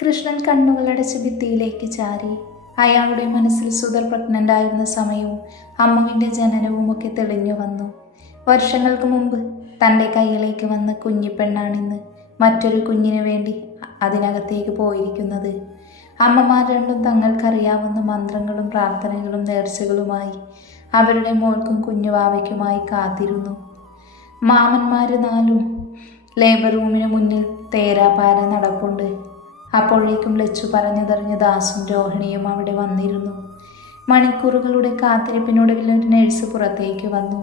കൃഷ്ണൻ കണ്ണുകളടച്ച് ഭിത്തിയിലേക്ക് ചാരി. അയാളുടെ മനസ്സിൽ സുധർ പ്രഗ്നൻ്റ് ആയിരുന്ന സമയവും അമ്മുവിൻ്റെ ജനനവുമൊക്കെ തെളിഞ്ഞു വന്നു. വർഷങ്ങൾക്ക് മുമ്പ് തൻ്റെ കയ്യിലേക്ക് വന്ന കുഞ്ഞിപ്പെണ്ണാണിന്ന് മറ്റൊരു കുഞ്ഞിനു വേണ്ടി അതിനകത്തേക്ക് പോയിരിക്കുന്നത്. അമ്മമാർ രണ്ടും തങ്ങൾക്കറിയാവുന്ന മന്ത്രങ്ങളും പ്രാർത്ഥനകളും നേർച്ചകളുമായി അവരുടെ മോൾക്കും കുഞ്ഞുവാവയ്ക്കുമായി കാത്തിരുന്നു. മാമന്മാർ നാലും ലേബർ റൂമിന് മുന്നിൽ തേരാപാര നടപ്പുണ്ട്. അപ്പോഴേക്കും ലച്ചു പറഞ്ഞതറിഞ്ഞ ദാസും രോഹിണിയും അവിടെ വന്നിരുന്നു. മണിക്കൂറുകളുടെ കാത്തിരിപ്പിനൊടുവിൽ ഒരു നഴ്സ് പുറത്തേക്ക് വന്നു.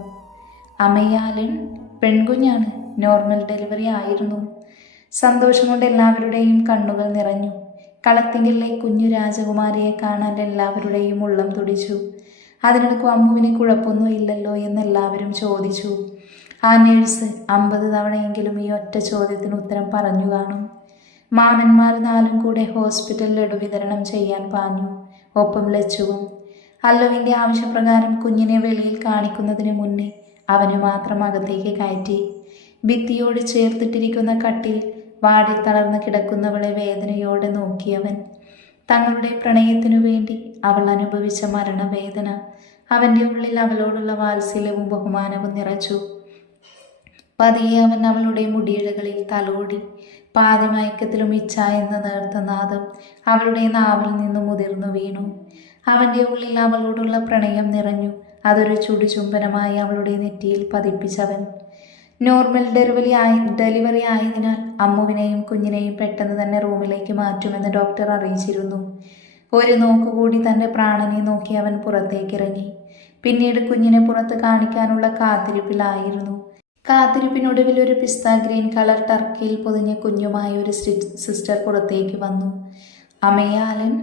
അമ്മയാലൻ പെൺകുഞ്ഞാണ്, നോർമൽ ഡെലിവറി ആയിരുന്നു. സന്തോഷം കൊണ്ട് എല്ലാവരുടെയും കണ്ണുകൾ നിറഞ്ഞു. കളത്തിങ്കിലെ കുഞ്ഞു രാജകുമാരിയെ കാണാൻ എല്ലാവരുടെയും ഉള്ളം തുടിച്ചു. അതിനിടയ്ക്ക് അമ്മുവിന് കുഴപ്പമൊന്നും ഇല്ലല്ലോ എന്ന് എല്ലാവരും ചോദിച്ചു. ആ നഴ്സ് 50 തവണയെങ്കിലും ഈ ഒറ്റ ചോദ്യത്തിന് ഉത്തരം പറഞ്ഞു കാണും. മാമന്മാർ നാലും കൂടെ ഹോസ്പിറ്റൽ ലഡു വിതരണം ചെയ്യാൻ പാഞ്ഞു. ഒപ്പം ലച്ചുവും. അല്ലുവിൻ്റെ ആവശ്യപ്രകാരം കുഞ്ഞിനെ വെളിയിൽ കാണിക്കുന്നതിന് മുന്നേ അവന് മാത്രം അകത്തേക്ക് കയറ്റി. ഭിത്തിയോട് ചേർത്തിട്ടിരിക്കുന്ന കട്ടിൽ വാടി തളർന്ന് കിടക്കുന്നവളെ വേദനയോടെ നോക്കിയവൻ. തങ്ങളുടെ പ്രണയത്തിനു വേണ്ടി അവൾ അനുഭവിച്ച മരണവേദന അവൻ്റെ ഉള്ളിൽ അവളോടുള്ള വാത്സല്യവും ബഹുമാനവും നിറച്ചു. പതിയെ അവൻ അവളുടെ മുടിയിഴകളിൽ തലോടി. പാതിമയക്കത്തിലും ഇച്ഛ എന്ന നേർത്ത നാദം അവളുടെ നാവിൽ നിന്നും മുതിർന്നു വീണു. അവൻ്റെ ഉള്ളിൽ അവളോടുള്ള പ്രണയം നിറഞ്ഞു. അതൊരു ചുടുചുംബനമായി അവളുടെ നെറ്റിയിൽ പതിപ്പിച്ചവൻ. നോർമൽ ഡെലിവറി ആയതിനാൽ അമ്മുവിനെയും കുഞ്ഞിനെയും പെട്ടെന്ന് തന്നെ റൂമിലേക്ക് മാറ്റുമെന്ന് ഡോക്ടർ അറിയിച്ചിരുന്നു. ഒരു നോക്കുകൂടി തൻ്റെ പ്രാണനെ നോക്കി അവൻ പുറത്തേക്കിറങ്ങി. പിന്നീട് കുഞ്ഞിനെ പുറത്ത് കാണിക്കാനുള്ള കാത്തിരിപ്പിലായിരുന്നു. കാത്തിരിപ്പിനൊടുവിൽ ഒരു പിസ്ത ഗ്രീൻ കളർ ടർക്കിയിൽ പൊതിഞ്ഞ കുഞ്ഞുമായ ഒരു സിസ്റ്റർ പുറത്തേക്ക് വന്നു. അമ്മയാലൻ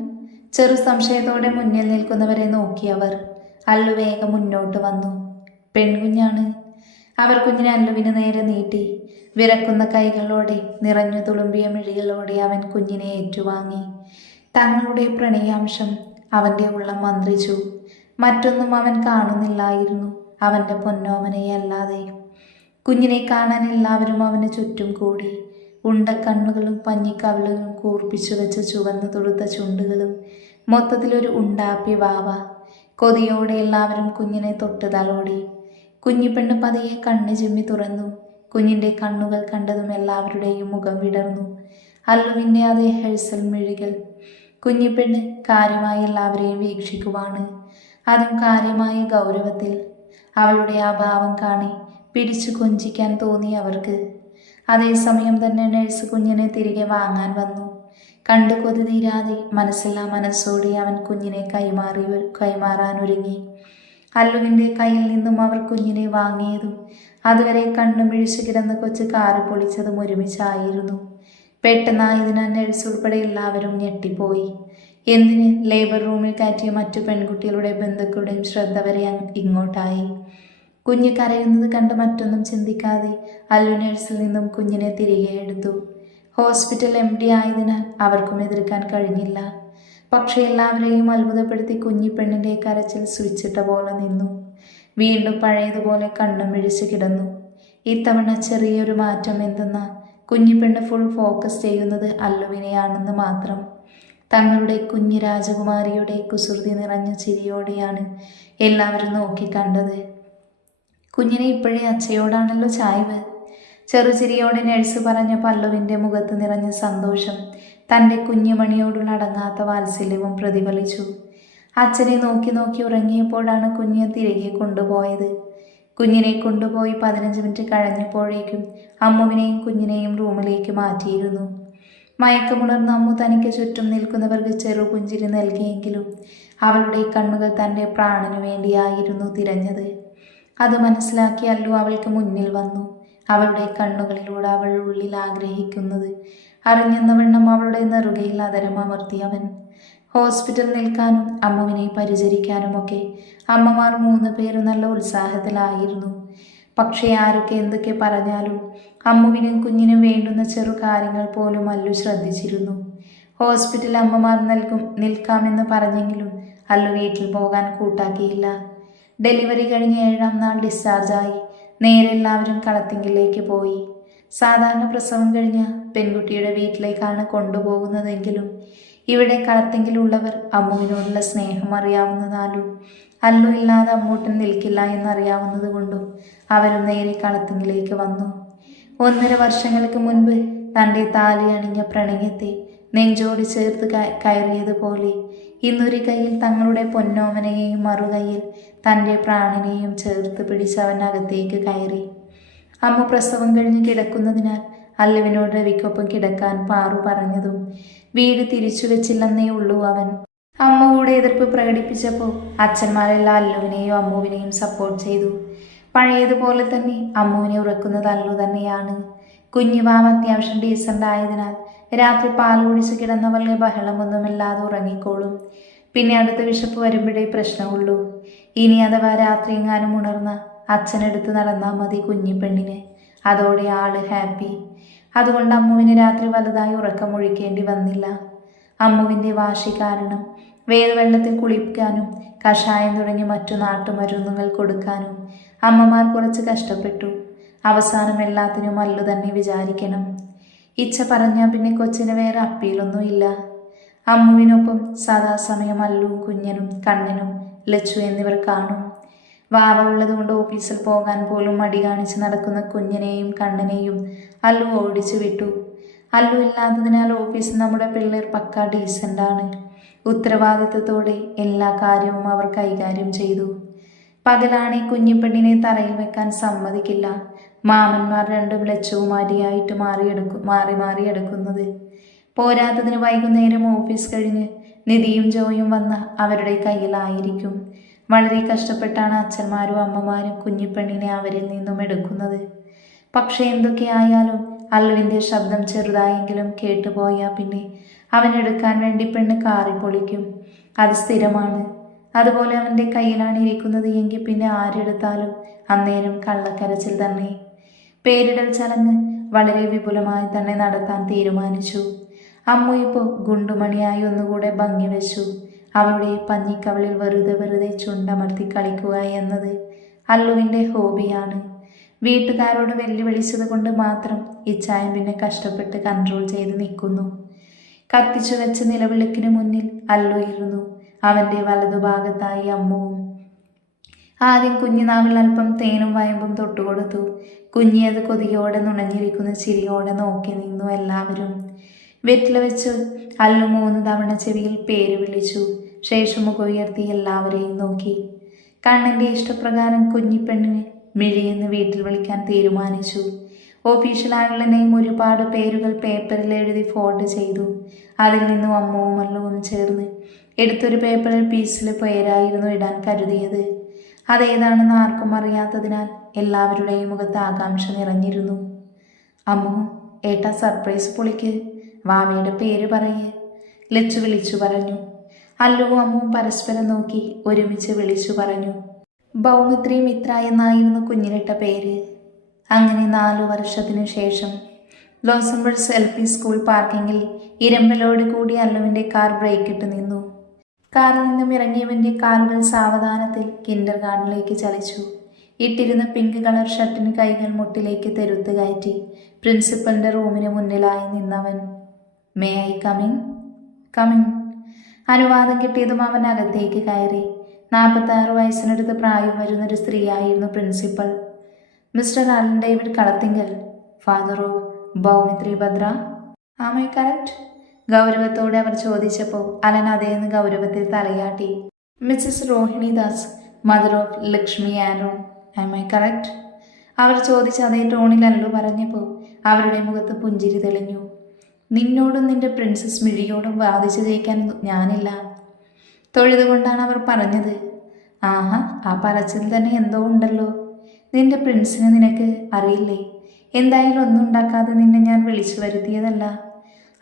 ചെറു സംശയത്തോടെ മുന്നിൽ നിൽക്കുന്നവരെ നോക്കിയവർ. അല്ലു വേഗം മുന്നോട്ട് വന്നു. പെൺകുഞ്ഞാണ്. അവർ കുഞ്ഞിനെ അല്ലുവിന് നേരെ നീട്ടി. വിറക്കുന്ന കൈകളോടെ നിറഞ്ഞു തുളുമ്പിയ മിഴികളോടെ അവൻ കുഞ്ഞിനെ ഏറ്റുവാങ്ങി. തങ്ങളുടെ പ്രണയാംശം അവൻ്റെ ഉള്ളം മന്ത്രിച്ചു. മറ്റൊന്നും അവൻ കാണുന്നില്ലായിരുന്നു അവൻ്റെ പൊന്നോമനയല്ലാതെ. കുഞ്ഞിനെ കാണാൻ എല്ലാവരും അവന് ചുറ്റും കൂടി. ഉണ്ടക്കണ്ണുകളും പഞ്ഞിക്കവിളുകളും കൂർപ്പിച്ചു വെച്ച ചുവന്നു തൊടുത്ത ചുണ്ടുകളും, മൊത്തത്തിലൊരു ഉണ്ടാപ്പി വാവ. കൊതിയോടെ എല്ലാവരും കുഞ്ഞിനെ തൊട്ട് തലോടി. കുഞ്ഞിപ്പെണ്ണ് പതിയെ കണ്ണ് ചിമ്മി തുറന്നു. കുഞ്ഞിൻ്റെ കണ്ണുകൾ കണ്ടതും എല്ലാവരുടെയും മുഖം വിടർന്നു. അല്ലുവിൻ്റെ അതേ ഹെഴ്സൽ മിഴികൾ. കുഞ്ഞിപ്പെണ്ണ് കാര്യമായി എല്ലാവരെയും വീക്ഷിക്കുവാണ്, അതും കാര്യമായ ഗൗരവത്തിൽ. അവളുടെ ആ ഭാവം കാണി പിടിച്ചു കൊഞ്ചിക്കാൻ തോന്നി അവർക്ക്. അതേസമയം തന്നെ നഴ്സ് കുഞ്ഞിനെ തിരികെ വാങ്ങാൻ വന്നു. കണ്ടു കൊതി തീരാതെ മനസ്സില്ലാ മനസ്സോടെ അവൻ കുഞ്ഞിനെ കൈമാറാനൊരുങ്ങി. അല്ലുവിൻ്റെ കയ്യിൽ നിന്നും അവർ കുഞ്ഞിനെ വാങ്ങിയതും അതുവരെ കണ്ണു മിഴിച്ചു കിടന്ന് കൊച്ചു കാറ് പൊളിച്ചതും ഒരുമിച്ചായിരുന്നു. പെട്ടെന്നായതിനാൽ നഴ്സ് ഉൾപ്പെടെ എല്ലാവരും ഞെട്ടിപ്പോയി. എന്തിന് ലേബർ റൂമിൽ കയറ്റിയ മറ്റു പെൺകുട്ടികളുടെ ബന്ധുക്കളുടെയും ശ്രദ്ധ വരെ ഇങ്ങോട്ടായി. കുഞ്ഞ് കരയുന്നത് കണ്ട് മറ്റൊന്നും ചിന്തിക്കാതെ അല്ലു നഴ്സിൽ നിന്നും കുഞ്ഞിനെ തിരികെ എടുത്തു. ഹോസ്പിറ്റൽ MD ആയതിനാൽ അവർക്കും എതിർക്കാൻ കഴിഞ്ഞില്ല. പക്ഷേ എല്ലാവരെയും അത്ഭുതപ്പെടുത്തി കുഞ്ഞിപ്പെണ്ണിൻ്റെ കരച്ചിൽ സ്വിച്ചിട്ട പോലെ നിന്നു. വീണ്ടും പഴയതുപോലെ കണ്ണും മിഴിച്ചു കിടന്നു. ഇത്തവണ ചെറിയൊരു മാറ്റം എന്തെന്നാൽ കുഞ്ഞിപ്പെണ്ണ് ഫുൾ ഫോക്കസ് ചെയ്യുന്നത് അല്ലുവിനെയാണെന്ന് മാത്രം. തങ്ങളുടെ കുഞ്ഞു രാജകുമാരിയുടെ കുസൃതി നിറഞ്ഞ ചിരിയോടെയാണ് എല്ലാവരും നോക്കിക്കണ്ടത്. കുഞ്ഞിനെ ഇപ്പോഴേ അച്ഛയോടാണല്ലോ ചായ്വ്. ചെറുചിരിയോടെ നഴ്സ് പറഞ്ഞ പല്ലുവിൻ്റെ മുഖത്ത് നിറഞ്ഞ സന്തോഷം തൻ്റെ കുഞ്ഞുമണിയോടുള്ള അടങ്ങാത്ത വാത്സല്യവും പ്രതിഫലിച്ചു. അച്ഛനെ നോക്കി നോക്കി ഉറങ്ങിയപ്പോഴാണ് കുഞ്ഞിനെ തിരികെ കൊണ്ടുപോയത്. കുഞ്ഞിനെ കൊണ്ടുപോയി 15 മിനിറ്റ് കഴിഞ്ഞപ്പോഴേക്കും അമ്മുവിനെയും കുഞ്ഞിനെയും റൂമിലേക്ക് മാറ്റിയിരുന്നു. മയക്കമുണർന്ന അമ്മു തനിക്ക് ചുറ്റും നിൽക്കുന്നവർക്ക് ചെറുപുഞ്ചിരി നൽകിയെങ്കിലും അവളുടെ കണ്ണുകൾ തൻ്റെ പ്രാണനു വേണ്ടിയായിരുന്നു തിരഞ്ഞത്. അത് മനസ്സിലാക്കി അല്ലു അവൾക്ക് മുന്നിൽ വന്നു. അവളുടെ കണ്ണുകളിലൂടെ അവൾ ഉള്ളിൽ ആഗ്രഹിക്കുന്നത് അറിഞ്ഞെന്നവണ്ണം അവളുടെ നെറുകയിൽ അതരം അമർത്തിയവൻ. ഹോസ്പിറ്റൽ നിൽക്കാനും അമ്മുവിനെ പരിചരിക്കാനുമൊക്കെ അമ്മമാർ 3 പേരും നല്ല ഉത്സാഹത്തിലായിരുന്നു. പക്ഷേ ആരൊക്കെ എന്തൊക്കെ പറഞ്ഞാലും അമ്മുവിനും കുഞ്ഞിനും വേണ്ടുന്ന ചെറു കാര്യങ്ങൾ പോലും അല്ലു ശ്രദ്ധിച്ചിരുന്നു. ഹോസ്പിറ്റൽ അമ്മമാർ നിൽക്കാമെന്ന് പറഞ്ഞെങ്കിലും അല്ലു വീട്ടിൽ പോകാൻ കൂട്ടാക്കിയില്ല. ഡെലിവറി കഴിഞ്ഞ് 7ാം നാൾ ഡിസ്ചാർജായി നേരെ എല്ലാവരും കളത്തിങ്കിലേക്ക് പോയി. സാധാരണ പ്രസവം കഴിഞ്ഞ പെൺകുട്ടിയുടെ വീട്ടിലേക്കാണ് കൊണ്ടുപോകുന്നതെങ്കിലും ഇവിടെ കളത്തെങ്കിലുള്ളവർ അമ്മുവിനോടുള്ള സ്നേഹം അറിയാവുന്നതാലും അല്ലു ഇല്ലാതെ അമ്മൂട്ടൻ നിൽക്കില്ല എന്നറിയാവുന്നത് കൊണ്ടും അവരും നേരെ കളത്തിങ്കിലേക്ക് വന്നു. 1.5 വർഷങ്ങൾക്ക് മുൻപ് തൻ്റെ താലി അണിഞ്ഞ പ്രണയത്തെ നെഞ്ചോട് ചേർത്ത് കയറിയതുപോലെ ഇന്നൊരു കയ്യിൽ തങ്ങളുടെ പൊന്നോമനയെയും മറുകൈയിൽ തൻ്റെ പ്രാണനെയും ചേർത്ത് പിടിച്ച് അവൻ അകത്തേക്ക് കയറി. അമ്മ പ്രസവം കഴിഞ്ഞ് കിടക്കുന്നതിനാൽ അല്ലുവിനോട് രവിക്കൊപ്പം കിടക്കാൻ പാറു പറഞ്ഞതും വീട് തിരിച്ചു വെച്ചില്ലെന്നേ ഉള്ളൂ അവൻ. അമ്മ കൂടെ എതിർപ്പ് പ്രകടിപ്പിച്ചപ്പോൾ അച്ഛന്മാരെല്ലാം അല്ലുവിനെയും അമ്മുവിനെയും സപ്പോർട്ട് ചെയ്തു. പഴയതുപോലെ തന്നെ അമ്മുവിനെ ഉറക്കുന്നത് അല്ലു തന്നെയാണ്. കുഞ്ഞുവാവ് അത്യാവശ്യം ഡീസൻ്റ് ആയതിനാൽ രാത്രി പാൽ കുടിച്ച് കിടന്നവളുടെ ബഹളമൊന്നുമില്ലാതെ ഉറങ്ങിക്കോളും. പിന്നെ അടുത്ത വിശപ്പ് വരുമ്പോഴേ പ്രശ്നമുള്ളൂ. ഇനി അഥവാ രാത്രി എങ്ങാനും ഉണർന്ന അച്ഛനെടുത്ത് നടന്നാൽ മതി കുഞ്ഞി പെണ്ണിന്. അതോടെ ആള് ഹാപ്പി. അതുകൊണ്ട് അമ്മുവിന് രാത്രി വലുതായി ഉറക്കമൊഴിക്കേണ്ടി വന്നില്ല. അമ്മുവിൻ്റെ വാശി കാരണം വേദവെള്ളത്തിൽ കുളിപ്പിക്കാനും കഷായം തുടങ്ങി മറ്റു നാട്ടുമരുന്നുകൾ കൊടുക്കാനും അമ്മമാർ കുറച്ച് കഷ്ടപ്പെട്ടു. അവസാനം എല്ലാത്തിനും അല്ലു തന്നെ വിചാരിക്കണം. ഇച്ഛ പറഞ്ഞാൽ പിന്നെ കൊച്ചിന് വേറെ അപ്പീലൊന്നുമില്ല. അമ്മുവിനൊപ്പം സദാസമയം അല്ലുവും കുഞ്ഞനും കണ്ണനും ലച്ചു എന്നിവർ കാണും. വാവ ഉള്ളതുകൊണ്ട് ഓഫീസിൽ പോകാൻ പോലും മടി കാണിച്ച് നടക്കുന്ന കുഞ്ഞിനെയും കണ്ണനെയും അല്ലു ഓടിച്ചു വിട്ടു. അല്ലു ഇല്ലാത്തതിനാൽ ഓഫീസിൽ നമ്മുടെ പിള്ളേർ പക്ക ഡീസൻ്റാണ്. ഉത്തരവാദിത്വത്തോടെ എല്ലാ കാര്യവും അവർ കൈകാര്യം ചെയ്തു. പകലാണെ കുഞ്ഞിപ്പെണ്ണിനെ തറയിൽ വെക്കാൻ സമ്മതിക്കില്ല. മാമന്മാർ രണ്ടും ലച്ചുകുമാരിയായിട്ട് മാറി മാറിയെടുക്കുന്നത്. പോരാത്തതിന് വൈകുന്നേരം ഓഫീസ് കഴിഞ്ഞ് നിധിയും ജോയും വന്ന അവരുടെ കയ്യിലായിരിക്കും. വളരെ കഷ്ടപ്പെട്ടാണ് അച്ഛന്മാരും അമ്മമാരും കുഞ്ഞിപ്പെണ്ണിനെ അവരിൽ നിന്നും എടുക്കുന്നത്. പക്ഷെ എന്തൊക്കെയായാലും അല്ലുവിൻ്റെ ശബ്ദം ചെറുതായെങ്കിലും കേട്ടുപോയാൽ പിന്നെ അവനെടുക്കാൻ വേണ്ടി പെണ്ണ് കാറി പൊളിക്കും. അത് സ്ഥിരമാണ്. അതുപോലെ അവൻ്റെ കയ്യിലാണ് ഇരിക്കുന്നത് എങ്കിൽ പിന്നെ ആരെടുത്താലും അന്നേരം കള്ളക്കരച്ചിൽ തന്നെ. പേരിടൽ ചടങ്ങ് വളരെ വിപുലമായി തന്നെ നടത്താൻ തീരുമാനിച്ചു. അമ്മു ഇപ്പോൾ ഗുണ്ടുമണിയായി ഒന്നുകൂടെ ഭംഗി വെച്ചു. അവളുടെ പഞ്ഞിക്കവളിൽ വെറുതെ ചുണ്ടമർത്തി കളിക്കുക എന്നത് അല്ലുവിൻ്റെ ഹോബിയാണ്. വീട്ടുകാരോട് വെല്ലുവിളിച്ചത് കൊണ്ട് മാത്രം ഇച്ചായൻ പിന്നെ കഷ്ടപ്പെട്ട് കൺട്രോൾ ചെയ്ത് നിൽക്കുന്നു. കത്തിച്ചു വെച്ച നിലവിളക്കിന് മുന്നിൽ അല്ലു ഇരുന്നു. അവൻ്റെ വലതുഭാഗത്തായി അമ്മുവും. ആദ്യം കുഞ്ഞിനാവിൽ അല്പം തേനും വയമ്പും തൊട്ടുകൊടുത്തു. കുഞ്ഞിയത് കൊതിയോടെ നുണഞ്ഞിരിക്കുന്ന ചിരിയോടെ നോക്കി നിന്നു എല്ലാവരും. വെറ്റില വെച്ച് അല്ലു 3 തവണ ചെവിയിൽ പേര് വിളിച്ചു. ശേഷം മുഖമുയർത്തി എല്ലാവരെയും നോക്കി. കണ്ണൻ്റെ ഇഷ്ടപ്രകാരം കുഞ്ഞിപ്പെണ്ണിന് മിഴിയെന്ന് വീട്ടിൽ വിളിക്കാൻ തീരുമാനിച്ചു. ഒഫീഷ്യലായുള്ള നെയിം ഒരുപാട് പേരുകൾ പേപ്പറിൽ എഴുതി ഫോൾഡ് ചെയ്തു. അതിൽ നിന്നും അമ്മുവും അല്ലുവും ചേർന്ന് എടുത്തൊരു പേപ്പറിൽ പീസിൽ പേരായിരുന്നു ഇടാൻ കരുതിയത്. അതേതാണെന്ന് ആർക്കും അറിയാത്തതിനാൽ എല്ലാവരുടെയും മുഖത്ത് ആകാംക്ഷ നിറഞ്ഞിരുന്നു. അമ്മു, ഏട്ടാ സർപ്രൈസ് പൊളിക്ക്, വാവയുടെ പേര് പറയേ, ലച്ചു വിളിച്ചു പറഞ്ഞു. അല്ലുവും അമ്മുവും പരസ്പരം നോക്കി ഒരുമിച്ച് വിളിച്ചു പറഞ്ഞു. ഭൗമിത്രി മിത്ര എന്നായിരുന്നു കുഞ്ഞിനിട്ട പേര്. അങ്ങനെ 4 വർഷത്തിനു ശേഷം ലോസംബേഴ്സ് LP സ്കൂൾ പാർക്കിങ്ങിൽ ഇരമ്പലോട് കൂടി അല്ലുവിൻ്റെ കാർ ബ്രേക്കിട്ട് നിന്നു. കാറിൽ നിന്നും ഇറങ്ങിയവൻ്റെ കാലുകൾ സാവധാനത്തിൽ കിൻഡർ ഗാർഡനിലേക്ക് ചലിച്ചു. ഇട്ടിരുന്ന പിങ്ക് കളർ ഷർട്ടിന് കൈകൾ മുട്ടിലേക്ക് തെരുത്ത് കയറ്റി പ്രിൻസിപ്പലിൻ്റെ റൂമിന് മുന്നിലായി നിന്നവൻ. May I come in? അനുവാദം കിട്ടിയതും അവൻ അകത്തേക്ക് കയറി. 46 വയസ്സിനടുത്ത് പ്രായം വരുന്നൊരു സ്ത്രീയായിരുന്നു principal. Mister Alan David Kalathingal, father of Bhaumitri Bhadra. Am I correct? ഗൗരവത്തോടെ അവർ ചോദിച്ചപ്പോൾ അലൻ അതേന്ന് ഗൗരവത്തിൽ തലയാട്ടി. Mrs Rohini Das, mother of Lakshmi Aaron, am I correct? അവർ ചോദിച്ച അതേ ടോണിൽ അല്ലു പറഞ്ഞപ്പോൾ അവരുടെ മുഖത്ത് പുഞ്ചിരി തെളിഞ്ഞു. നിന്നോടും നിന്റെ പ്രിൻസസ് മിഴിയോടും വാദിച്ചു ജയിക്കാൻ ഞാനില്ല. തൊഴുതുകൊണ്ടാണ് അവർ പറഞ്ഞത്. ആഹാ, ആ പറച്ചിൽ തന്നെ എന്തോ ഉണ്ടല്ലോ. നിന്റെ പ്രിൻസിനെ നിനക്ക് അറിയില്ലേ? എന്തായാലും ഒന്നും ഉണ്ടാക്കാതെ നിന്നെ ഞാൻ വിളിച്ചു വരുത്തിയതല്ല.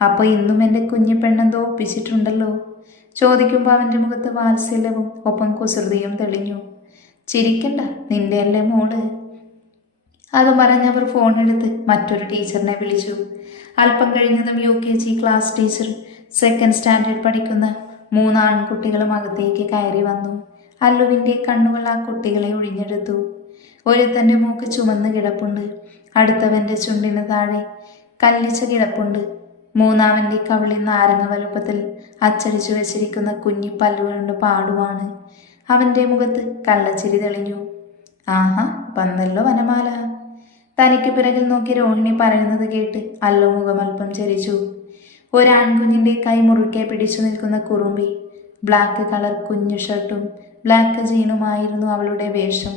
അപ്പോൾ ഇന്നും എൻ്റെ കുഞ്ഞിപ്പെണ്ണെന്തോ ഒപ്പിച്ചിട്ടുണ്ടല്ലോ. ചോദിക്കുമ്പോൾ അവൻ്റെ മുഖത്ത് വാത്സല്യവും ഒപ്പം കുസൃതിയും തെളിഞ്ഞു. ചിരിക്കണ്ട, നിന്റെ അല്ലേ മോള്. അത് പറഞ്ഞവർ ഫോണെടുത്ത് മറ്റൊരു ടീച്ചറിനെ വിളിച്ചു. അല്പം കഴിഞ്ഞതും UKG class teacher 2nd standard പഠിക്കുന്ന 3 ആൺകുട്ടികളും അകത്തേക്ക് കയറി വന്നു. അല്ലുവിൻ്റെ കണ്ണുകൾ ആ കുട്ടികളെ ഒഴിഞ്ഞെടുത്തു. ഒരുത്തൻ്റെ മൂക്ക് ചുമന്ന് കിടപ്പുണ്ട്. അടുത്തവൻ്റെ ചുണ്ടിന് താഴെ കല്ലിച്ച കിടപ്പുണ്ട്. മൂന്നാമൻ്റെ കവിളിൽ നാരങ്ങ വലുപ്പത്തിൽ അച്ചടിച്ചു വെച്ചിരിക്കുന്ന കുഞ്ഞി പല്ലുകളുടെ പാടുമാണ്. അവൻ്റെ മുഖത്ത് കള്ളച്ചിരി തെളിഞ്ഞു. ആഹാ, വന്നല്ലോ വനമാല. തനിക്ക് പിറകിൽ നോക്കി രോഹിണി പറയുന്നത് കേട്ട് അല്ലോ മുഖമൽപ്പം ചരിച്ചു. ഒരാൺകുഞ്ഞിൻ്റെ കൈ മുറുക്കെ പിടിച്ചു നിൽക്കുന്ന കുറുമ്പി. ബ്ലാക്ക് കളർ കുഞ്ഞു ഷർട്ടും ബ്ലാക്ക് ജീനുമായിരുന്നു അവളുടെ വേഷം.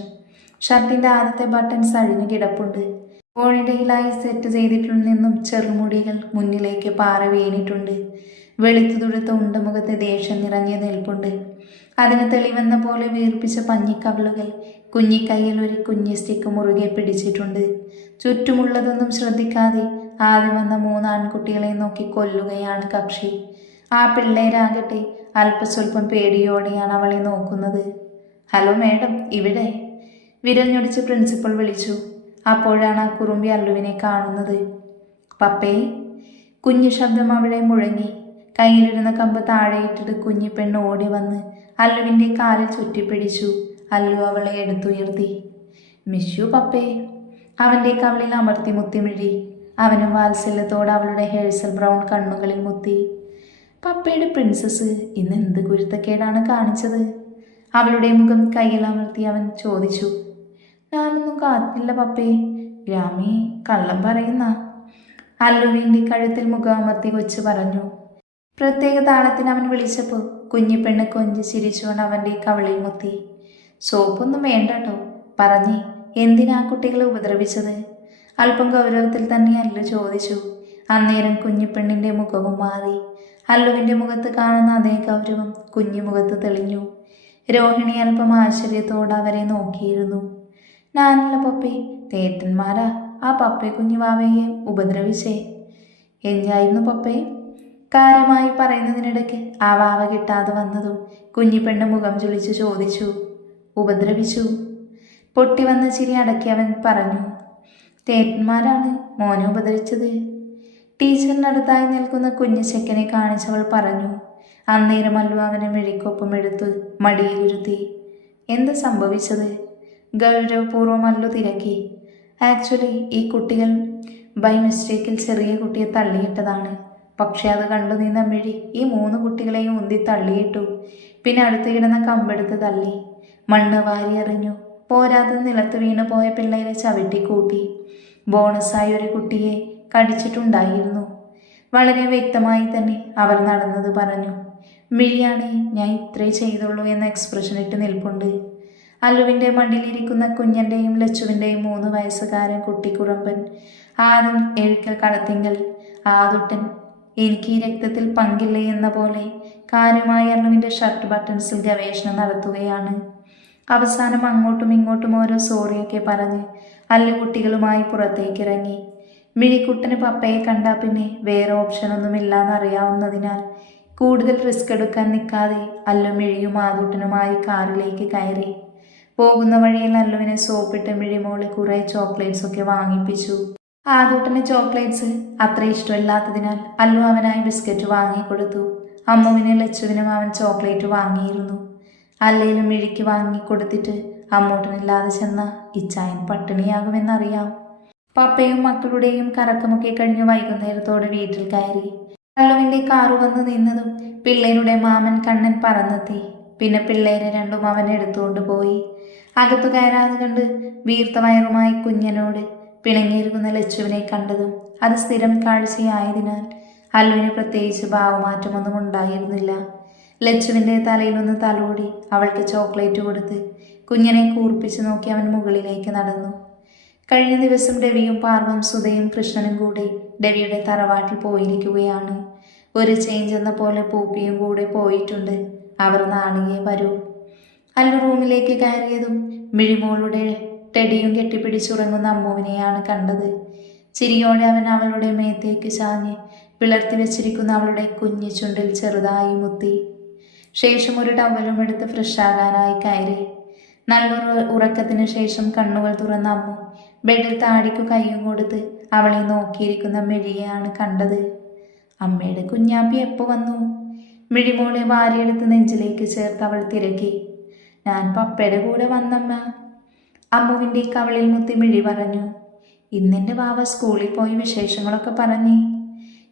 ഷർട്ടിൻ്റെ ആദ്യത്തെ ബട്ടൺസ് അഴിഞ്ഞു കിടപ്പുണ്ട്. കോണിടയിലായി സെറ്റ് ചെയ്തിട്ടുള്ള നിന്നും ചെറുമുടികൾ മുന്നിലേക്ക് പാറ വീണിട്ടുണ്ട്. വെളുത്തു തുടുത്ത ഉണ്ടമുഖത്തെ ദേഷ്യം നിറഞ്ഞ നിൽപ്പുണ്ട്. അതിന് തെളിവെന്ന പോലെ വീർപ്പിച്ച പഞ്ഞിക്കവിളുകൾ കുഞ്ഞിക്കൈയിൽ ഒരു കുഞ്ഞി സ്റ്റിക്ക് മുറുകെ പിടിച്ചിട്ടുണ്ട്. ചുറ്റുമുള്ളതൊന്നും ശ്രദ്ധിക്കാതെ ആദ്യം വന്ന 3 ആൺകുട്ടികളെ നോക്കി കൊല്ലുകയാണ് കക്ഷി. ആ പിള്ളേരാകട്ടെ അല്പസ്വല്പം പേടിയോടെയാണ് അവളെ നോക്കുന്നത്. ഹലോ മേഡം, ഇവിടെ. വിരൽ ഞൊടിച്ച് പ്രിൻസിപ്പൽ വിളിച്ചു. അപ്പോഴാണ് ആ കുറുമ്പി അല്ലുവിനെ കാണുന്നത്. പപ്പേ. കുഞ്ഞു ശബ്ദം അവിടെ മുഴങ്ങി. കയ്യിലിരുന്ന കമ്പ് താഴെയിട്ടിട്ട് കുഞ്ഞിപ്പെണ്ണ് ഓടി വന്ന് അല്ലുവിൻ്റെ കാലിൽ ചുറ്റിപ്പിടിച്ചു. അല്ലു അവളെ എടുത്തുയർത്തി. മിഷ്യു പപ്പേ. അവൻ്റെ കവിളിൽ അമർത്തി മുത്തിമിഴി. അവനും വാത്സല്യത്തോടെ അവളുടെ ഹേഴ്സൽ ബ്രൗൺ കണ്ണുകളിൽ മുത്തി. പപ്പയുടെ പ്രിൻസസ് ഇന്ന് എന്ത് കുരുത്തക്കേടാണ് കാണിച്ചത്? അവളുടെ മുഖം കയ്യിൽ അമർത്തി അവൻ ചോദിച്ചു. ഞാനൊന്നും കാത്തില്ല പപ്പേ. ഗ്രാമി കള്ളം പറയുന്ന. അല്ലുവിൻ്റെ കഴുത്തിൽ മുഖം അമർത്തി കൊച്ചു പറഞ്ഞു. പ്രത്യേക താളത്തിന് അവൻ വിളിച്ചപ്പോൾ കുഞ്ഞിപ്പെണ്ണ് കൊഞ്ചി ചിരിച്ചുകൊണ്ട് അവൻ്റെ കവിളിൽ മുത്തി. സോപ്പൊന്നും വേണ്ടട്ടോ പറഞ്ഞേ, എന്തിനാ കുട്ടികളെ ഉപദ്രവിച്ചത്? അല്പം ഗൗരവത്തിൽ തന്നെ അല്ലു ചോദിച്ചു. അന്നേരം കുഞ്ഞിപ്പെണ്ണിൻ്റെ മുഖവും മാറി. അല്ലുവിൻ്റെ മുഖത്ത് കാണുന്ന അതേ ഗൗരവം കുഞ്ഞു മുഖത്ത് തെളിഞ്ഞു. രോഹിണി അല്പം ആശ്ചര്യത്തോടെ അവരെ നോക്കിയിരുന്നു. ഞാനല്ല പപ്പേ, തേട്ടന്മാരാ ആ പപ്പേ കുഞ്ഞു വാവയെ ഉപദ്രവിച്ചേ. എന്തായിരുന്നു പപ്പേ? കാര്യമായി പറയുന്നതിനിടയ്ക്ക് ആ വാവ കിട്ടാതെ വന്നതും കുഞ്ഞിപ്പെണ്ണ് മുഖം ചുളിച്ചു ചോദിച്ചു. ഉപദ്രവിച്ചു. പൊട്ടി വന്ന ചിരി അടക്കി അവൻ പറഞ്ഞു. തേട്ടന്മാരാണ് മോനെ ഉപദ്രവിച്ചത്. ടീച്ചറിനടുത്തായി നിൽക്കുന്ന കുഞ്ഞു ചെക്കനെ കാണിച്ചവൾ പറഞ്ഞു. അന്നേരം അല്ലു അവനെ മെഴിക്കൊപ്പം എടുത്ത് മടിയിലിരുത്തി. എന്താ സംഭവിച്ചത്? ഗൗരവപൂർവ്വം അല്ലു തിരക്കി. ആക്ച്വലി ഈ കുട്ടികൾ ബൈ മിസ്റ്റേക്കിൽ ചെറിയ കുട്ടിയെ തള്ളിയിട്ടതാണ്. പക്ഷെ അത് കണ്ടു നിന്ന മിഴി ഈ 3 കുട്ടികളെയും ഉന്തി തള്ളിയിട്ടു. പിന്നെ അടുത്ത് കിടന്ന കമ്പെടുത്ത് തള്ളി. മണ്ണ് വാരി എറിഞ്ഞു. പോരാതെ നിലത്ത് വീണു പോയ പിള്ളേരെ ചവിട്ടിക്കൂട്ടി. ബോണസായി ഒരു കുട്ടിയെ കടിച്ചിട്ടുണ്ടായിരുന്നു. വളരെ വ്യക്തമായി തന്നെ അവർ നടന്നത് പറഞ്ഞു. മിഴിയാണേ ഞാൻ ഇത്രേ ചെയ്തുള്ളൂ എന്ന എക്സ്പ്രഷൻ ഇട്ട് നിൽപ്പുണ്ട്. അല്ലുവിൻ്റെ മടിയിലിരിക്കുന്ന കുഞ്ഞൻ്റെയും ലച്ചുവിൻ്റെയും 3 വയസ്സുകാരൻ കുട്ടിക്കുറമ്പൻ. ആദ്യം എഴുക്കൽ കളത്തിങ്കൽ ആതുട്ടൻ. എനിക്ക് ഈ രക്തത്തിൽ പങ്കില്ലേ എന്ന പോലെ കാര്യമായി അല്ലുവിൻ്റെ ഷർട്ട് ബട്ടൺസിൽ ഗവേഷണം നടത്തുകയാണ്. അവസാനം അങ്ങോട്ടും ഇങ്ങോട്ടും ഓരോ സോറിയൊക്കെ പറഞ്ഞ് അല്ലു കുട്ടികളുമായി പുറത്തേക്കിറങ്ങി. മിഴിക്കുട്ടന് പപ്പയെ കണ്ടാൽ പിന്നെ വേറെ ഓപ്ഷനൊന്നുമില്ലാന്നറിയാവുന്നതിനാൽ കൂടുതൽ റിസ്ക് എടുക്കാൻ നിൽക്കാതെ അല്ലു മിഴിയും ആദൂട്ടനുമായി കാറിലേക്ക് കയറി. പോകുന്ന വഴിയിൽ അല്ലുവിനെ സോപ്പിട്ട് മിഴിമോളി കുറേ ചോക്ലേറ്റ്സ് ഒക്കെ വാങ്ങിപ്പിച്ചു. ആദൂട്ടന് ചോക്ലേറ്റ്സ് അത്ര ഇഷ്ടമില്ലാത്തതിനാൽ അല്ലു അവനായി ബിസ്ക്കറ്റ് വാങ്ങിക്കൊടുത്തു. അമ്മുവിനും ലച്ചുവിനും അവൻ ചോക്ലേറ്റ് വാങ്ങിയിരുന്നു. അല്ലേലും മിഴിക്ക് വാങ്ങിക്കൊടുത്തിട്ട് അമ്മൂട്ടനില്ലാതെ ചെന്ന ഇച്ചായൻ പട്ടിണിയാകുമെന്നറിയാം. പപ്പയും മക്കളുടെയും കറക്കമൊക്കെ കഴിഞ്ഞ് വൈകുന്നേരത്തോടെ വീട്ടിൽ കയറി. അല്ലുവിൻ്റെ കാറ് വന്ന് നിന്നതും പിള്ളേരുടെ മാമൻ കണ്ണൻ പറന്നെത്തി. പിന്നെ പിള്ളേരെ രണ്ടും അവൻ എടുത്തുകൊണ്ട് പോയി. അകത്തു കയറാതെ കണ്ട് വീർത്ത വയറുമായി കുഞ്ഞനോട് പിണങ്ങിയിരിക്കുന്ന ലച്ചുവിനെ കണ്ടതും അത് സ്ഥിരം കാഴ്ചയായതിനാൽ അല്ലുവിന് പ്രത്യേകിച്ച് ഭാവമാറ്റമൊന്നും ഉണ്ടായിരുന്നില്ല. ലച്ചുവിൻ്റെ തലയിലൊന്ന് തലോടി അവൾക്ക് ചോക്ലേറ്റ് കൊടുത്ത് കുഞ്ഞനെ കൂർപ്പിച്ച് നോക്കി അവൻ മുകളിലേക്ക് നടന്നു. കഴിഞ്ഞ ദിവസം രവിയും പാർവം സുധയും കൃഷ്ണനും കൂടെ രവിയുടെ തറവാട്ടിൽ പോയിരിക്കുകയാണ്. ഒരു ചേഞ്ച് എന്ന പോലെ പൂപ്പിയും കൂടെ പോയിട്ടുണ്ട്. അവർ നാളെയേ വരൂ. അല്ലു റൂമിലേക്ക് കയറിയതും മിഴിമോളുടെ ടെഡിയും കെട്ടിപ്പിടിച്ചുറങ്ങുന്ന അമ്മുവിനെയാണ് കണ്ടത്. ചിരിയോടെ അവൻ അവളുടെ മേത്തേക്ക് ചാഞ്ഞ് പിളർത്തി വെച്ചിരിക്കുന്ന അവളുടെ കുഞ്ഞു ചുണ്ടിൽ ചെറുതായി മുത്തി. ശേഷം ഒരു ടവലും എടുത്ത് ഫ്രഷാകാനായി കയറി. നല്ലൊരു ഉറക്കത്തിന് ശേഷം കണ്ണുകൾ തുറന്ന അമ്മു ബെഡിൽ താടിക്കു കൈയും കൊടുത്ത് അവളെ നോക്കിയിരിക്കുന്ന മിഴിയെയാണ് കണ്ടത്. അമ്മയുടെ കുഞ്ഞാപ്പി എപ്പോൾ വന്നു? മിഴിമോളെ വാരിയെടുത്ത് നെഞ്ചിലേക്ക് ചേർത്ത് അവൾ തിരക്കി. ഞാൻ പപ്പയുടെ കൂടെ വന്നമ്മ. അമ്മുവിൻ്റെ കവളിൽ മുത്തി മിഴി പറഞ്ഞു. ഇന്നെൻ്റെ വാവ സ്കൂളിൽ പോയി വിശേഷങ്ങളൊക്കെ പറഞ്ഞേ.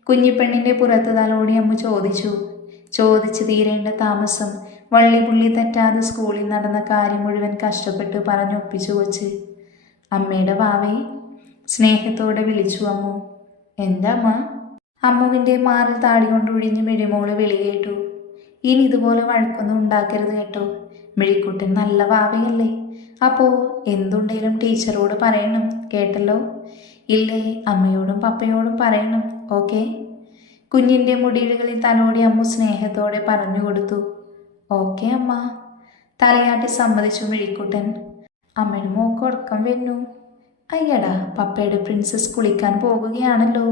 കുഞ്ഞിപ്പെണ്ണിൻ്റെ പുറത്ത് തലോടി അമ്മ ചോദിച്ചു തീരേണ്ട താമസം വള്ളി പുള്ളി തെറ്റാതെ സ്കൂളിൽ നടന്ന കാര്യം മുഴുവൻ കഷ്ടപ്പെട്ട് പറഞ്ഞൊപ്പിച്ചു വച്ച്. അമ്മയുടെ വാവേ, സ്നേഹത്തോടെ വിളിച്ചു അമ്മു. എന്താ അമ്മ? അമ്മുവിൻ്റെ മാറിൽ താടി കൊണ്ട് ഒഴിഞ്ഞ് മിഴിമോള് വിളി കേട്ടു. ഇനി ഇതുപോലെ വഴക്കൊന്നും ഉണ്ടാക്കരുത് കേട്ടോ. മിഴിക്കുട്ടൻ നല്ല വാവയല്ലേ, അപ്പോൾ എന്തുണ്ടെങ്കിലും ടീച്ചറോട് പറയണം കേട്ടല്ലോ. ഇല്ലേ, അമ്മയോടും പപ്പയോടും പറയണം, ഓക്കെ? കുഞ്ഞിൻ്റെ മുടിയിഴകളിൽ തലോടി അമ്മു സ്നേഹത്തോടെ പറഞ്ഞു കൊടുത്തു. ഓക്കെ അമ്മ, തലയാട്ടി സമ്മതിച്ചു മിഴിക്കുട്ടൻ. അമ്മയുടെ മോക്ക് ഉറക്കം വരുന്നു. അയ്യടാ, പപ്പയുടെ പ്രിൻസസ് കുളിക്കാൻ പോകുകയാണല്ലോ.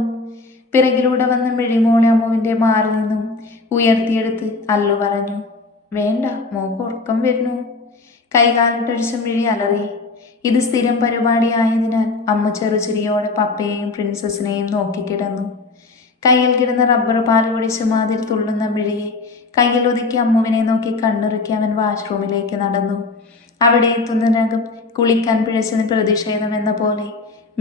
പിറകിലൂടെ വന്ന് മിഴിമോളെ അമ്മുവിൻ്റെ മാറിൽ നിന്നും ഉയർത്തിയെടുത്ത് അല്ലു പറഞ്ഞു. വേണ്ട, മോക്ക് ഉറക്കം വരുന്നു. കൈകാലിട്ടൊഴിച്ച മിഴി അലറി. ഇത് സ്ഥിരം പരിപാടിയായതിനാൽ അമ്മ ചെറുചിരിയോടെ പപ്പയെയും പ്രിൻസസിനെയും നോക്കിക്കിടന്നു. കയ്യിൽ കിടന്ന റബ്ബർ പാല് കുടിച്ച് മാതിരി തുള്ളുന്ന മിഴിയെ കയ്യിൽ ഒതുക്കി അമ്മുവിനെ നോക്കി കണ്ണിറുക്കി അവൻ വാഷ്റൂമിലേക്ക് നടന്നു. അവിടെ എത്തുന്നതിനകം കുളിക്കാൻ പിഴച്ചതിന് പ്രതിഷേധം എന്ന പോലെ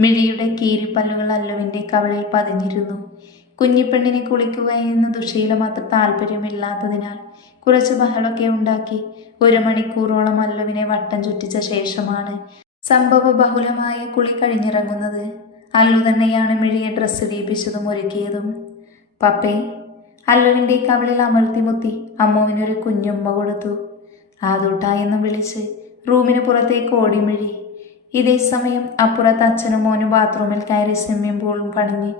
മിഴിയുടെ കീരിപ്പല്ലുകൾ അല്ലുവിൻ്റെ കവിളിൽ പതിഞ്ഞിരുന്നു. കുഞ്ഞിപ്പെണ്ണിനെ കുളിക്കുക എന്ന ദുശീലം അത്ര താല്പര്യമില്ലാത്തതിനാൽ കുറച്ച് ബഹളമൊക്കെ ഉണ്ടാക്കി 1 മണിക്കൂറോളം അല്ലുവിനെ വട്ടം ചുറ്റിച്ച ശേഷമാണ് സംഭവ ബഹുലമായ കുളി കഴിഞ്ഞിറങ്ങുന്നത്. അല്ലു തന്നെയാണ് മിഴിയെ ഡ്രസ്സ് വീപ്പിച്ചതും ഒരുക്കിയതും. പപ്പേ, അല്ലുവിൻ്റെ കവിളിൽ അമർത്തിമുത്തി അമ്മുവിനൊരു കുഞ്ഞുമ്മ കൊടുത്തു. ആദൂട്ടായെന്നും വിളിച്ച് റൂമിന് പുറത്തേക്ക് ഓടി മിഴി. ഇതേ സമയം അപ്പുറത്ത് അച്ഛനും മോനും ബാത്റൂമിൽ കയറി സ്വിമ്മിംഗ് പൂളും പണിഞ്ഞ്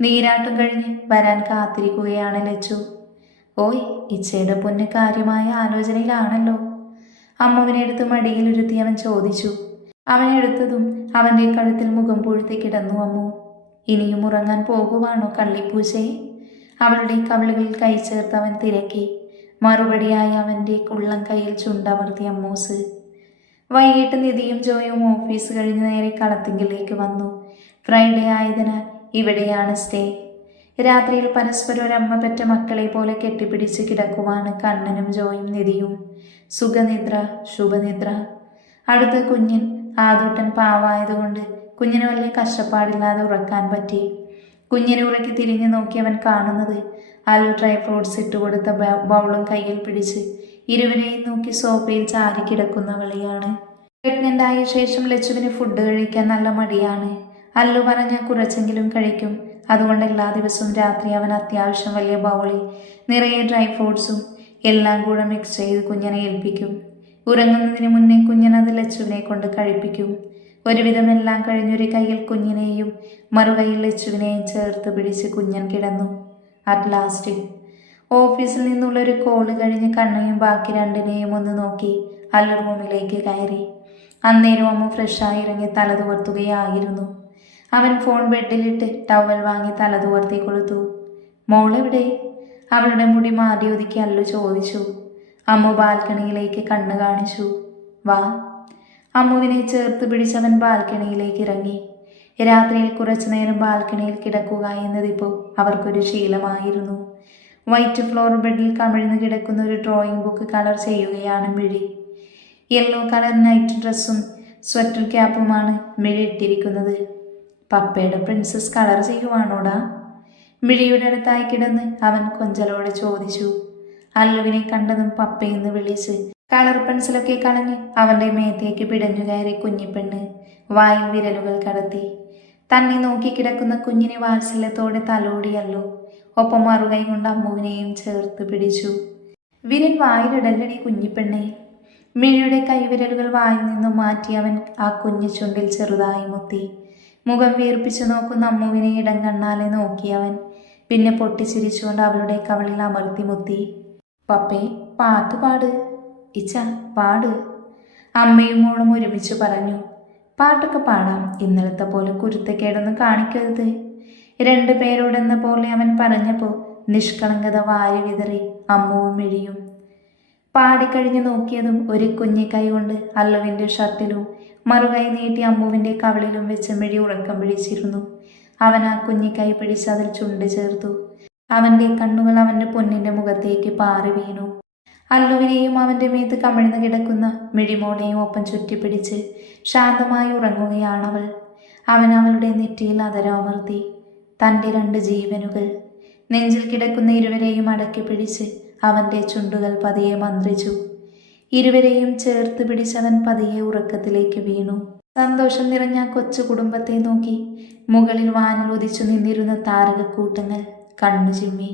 നീരാട്ടും കഴിഞ്ഞ് വരാൻ കാത്തിരിക്കുകയാണ് ലച്ചു. ഓയ്, ഇച്ചയുടെ പൊന്ന് കാര്യമായ ആലോചനയിലാണല്ലോ. അമ്മുവിനെ എടുത്ത് മടിയിലിരുത്തി അവൻ ചോദിച്ചു. അവനെടുത്തതും അവൻ്റെ കഴുത്തിൽ മുഖം പൂഴ്ത്തി കിടന്നു അമ്മു. ഇനിയും ഉറങ്ങാൻ പോകുവാണോ കള്ളിപ്പൂച്ചേ? അവളുടെ കവിളുകളിൽ കൈ ചേർത്ത് അവൻ തിരക്കി. മറുപടിയായി അവൻ്റെ ഉള്ളം കൈയിൽ ചുണ്ടമർത്തി അമ്മൂസ്. വൈകിട്ട് നിധിയും ജോയും ഓഫീസ് കഴിഞ്ഞ് നേരെ കളത്തിങ്കിലേക്ക് വന്നു. ഫ്രൈഡേ ആയതിനാൽ ഇവിടെയാണ് സ്റ്റേ. രാത്രിയിൽ പരസ്പരം ഒരമ്മ പെറ്റ മക്കളെ പോലെ കെട്ടിപ്പിടിച്ച് കിടക്കുവാണ് കണ്ണനും ജോയും നിധിയും. സുഖനിദ്ര, ശുഭനിദ്ര. അടുത്ത കുഞ്ഞൻ ആദൂട്ടൻ പാവായതുകൊണ്ട് കുഞ്ഞിന് വലിയ കഷ്ടപ്പാടില്ലാതെ ഉറക്കാൻ പറ്റി. കുഞ്ഞിനെ ഉറക്കി തിരിഞ്ഞു നോക്കിയവൻ കാണുന്നത് അല്ലു ഡ്രൈ ഫ്രൂട്ട്സ് ഇട്ടുകൊടുത്ത ബൗളും കയ്യിൽ പിടിച്ച് ഇരുവരെയും നോക്കി സോഫയിൽ ചാരി കിടക്കുന്നവളെയാണ്. പ്രഗ്നൻ്റ് ആയ ശേഷം ലച്ചുവിന് ഫുഡ് കഴിക്കാൻ നല്ല മടിയാണ്. അല്ലു പറഞ്ഞ കുറച്ചെങ്കിലും കഴിക്കും. അതുകൊണ്ട് എല്ലാ ദിവസവും രാത്രി അവൻ അത്യാവശ്യം വലിയ ബൗളിൽ നിറയെ ഡ്രൈ ഫ്രൂട്ട്സും എല്ലാം കൂടെ മിക്സ് ചെയ്ത് കുഞ്ഞിനെ ഏൽപ്പിക്കും. ഉറങ്ങുന്നതിന് മുന്നേ കുഞ്ഞനത് ലച്ചുവിനെ കൊണ്ട് കഴിപ്പിക്കും. ഒരുവിധം എല്ലാം കഴിഞ്ഞൊരു കയ്യിൽ കുഞ്ഞിനെയും മറുകൈയിൽ ലച്ചുവിനെയും ചേർത്ത് പിടിച്ച് കുഞ്ഞൻ കിടന്നു. അറ്റ് ലാസ്റ്റ് ഓഫീസിൽ നിന്നുള്ളൊരു കോള് കഴിഞ്ഞ് കണ്ണയും ബാക്കി രണ്ടിനെയും ഒന്ന് നോക്കി അല്ലു റൂമിലേക്ക് കയറി. അന്നേരം അമ്മ ഫ്രഷായി ഇറങ്ങി തല തുവർത്തുകയായിരുന്നു. അവൻ ഫോൺ ബെഡിലിട്ട് ടവൽ വാങ്ങി തല തുവർത്തി കൊടുത്തു. മോളെവിടെ? അവളുടെ മുടി മാറി ഒതുക്കി അല്ലു ചോദിച്ചു. അമ്മു ബാൽക്കണിയിലേക്ക് കണ്ണു കാണിച്ചു. വാ. അമ്മുവിനെ ചേർത്ത് പിടിച്ചവൻ ബാൽക്കണിയിലേക്ക് ഇറങ്ങി. രാത്രിയിൽ കുറച്ചു നേരം ബാൽക്കണിയിൽ കിടക്കുക എന്നതിപ്പോൾ അവർക്കൊരു ശീലമായിരുന്നു. വൈറ്റ് ഫ്ലോർ ബെഡിൽ കമിഴ്ന്ന് കിടക്കുന്ന ഒരു ഡ്രോയിങ് ബുക്ക് കളർ ചെയ്യുകയാണ് മിഴി. യെല്ലോ കളർ നൈറ്റ് ഡ്രസ്സും സ്വെറ്റർ ക്യാപ്പുമാണ് മിഴി ഇട്ടിരിക്കുന്നത്. പപ്പയുടെ പ്രിൻസസ് കളർ ചെയ്യുവാണോടാ? മിഴിയുടെ അടുത്തായി കിടന്ന് അവൻ കൊഞ്ചലോടെ ചോദിച്ചു. അല്ലുവിനെ കണ്ടതും പപ്പയെന്ന് വിളിച്ച് കളർ പെൻസിലൊക്കെ കളഞ്ഞ് അവൻ്റെ മേത്തേക്ക് പിടഞ്ഞു കയറി കുഞ്ഞിപ്പെണ്ണ് വായിൽ വിരലുകൾ കടത്തി. തന്നെ നോക്കി കിടക്കുന്ന കുഞ്ഞിനെ വാത്സല്യത്തോടെ തലോടിയല്ലോ. ഒപ്പം മറുകൈ കൊണ്ട് അമ്മുവിനെയും ചേർത്ത് പിടിച്ചു. വിരൽ വായിലിടല്ലടി കുഞ്ഞിപ്പെണ്ണെ. മിഴിയുടെ കൈവിരലുകൾ വായിൽ നിന്നും മാറ്റി അവൻ ആ കുഞ്ഞു ചുണ്ടിൽ ചെറുതായി മുത്തി. മുഖം വീർപ്പിച്ചു നോക്കുന്ന അമ്മുവിനെ ഇടം കണ്ണാലെ നോക്കിയവൻ പിന്നെ പൊട്ടിച്ചിരിച്ചുകൊണ്ട് അവളുടെ കവളിൽ അമർത്തി മുത്തി. പപ്പേ, പാട്ട് പാട്. ഇച്ച പാട്. അമ്മയും മോളും ഒരുമിച്ച് പറഞ്ഞു. പാട്ടൊക്കെ പാടാം, ഇന്നലത്തെ പോലെ കുരുത്തക്കേടൊന്നും കാണിക്കരുത്. 2 പേരോടെന്ന പോലെ അവൻ പറഞ്ഞപ്പോൾ നിഷ്കളങ്കത വാരി വിതറി അമ്മുവും മിഴിയും. പാടിക്കഴിഞ്ഞ് നോക്കിയതും ഒരു കുഞ്ഞി കൈ കൊണ്ട് അല്ലുവിൻ്റെ ഷർട്ടിലും മറുകൈ നീട്ടി അമ്മുവിൻ്റെ കവിളിലും വെച്ച് മിഴി ഉറക്കം പിടിച്ചിരുന്നു. അവൻ ആ കുഞ്ഞിക്കൈ പിടിച്ച് അതിൽ ചുണ്ട് ചേർത്തു. അവൻ്റെ കണ്ണുകൾ അവൻ്റെ പൊന്നിൻ്റെ മുഖത്തേക്ക് പാറി വീണു. അല്ലുവിനെയും അവൻ്റെ മേത്ത് കമിഴ്ന്ന് കിടക്കുന്ന മിഴിമോളെയും ഒപ്പം ചുറ്റിപ്പിടിച്ച് ശാന്തമായി ഉറങ്ങുകയാണവൾ. അവൻ അവളുടെ നെറ്റിയിൽ അതരമർത്തി. തൻ്റെ 2 ജീവനുകൾ നെഞ്ചിൽ കിടക്കുന്ന ഇരുവരെയും അടക്കി പിടിച്ച് അവൻ്റെ ചുണ്ടുകൾ പതിയെ മന്ത്രിച്ചു. ഇരുവരെയും ചേർത്ത് പിടിച്ചവൻ പതിയെ ഉറക്കത്തിലേക്ക് വീണു. സന്തോഷം നിറഞ്ഞ കൊച്ചു കുടുംബത്തെ നോക്കി മുകളിൽ വാനിൽ ഉദിച്ചു നിന്നിരുന്ന താരകക്കൂട്ടങ്ങൾ കണ്ണു ചിമ്മി.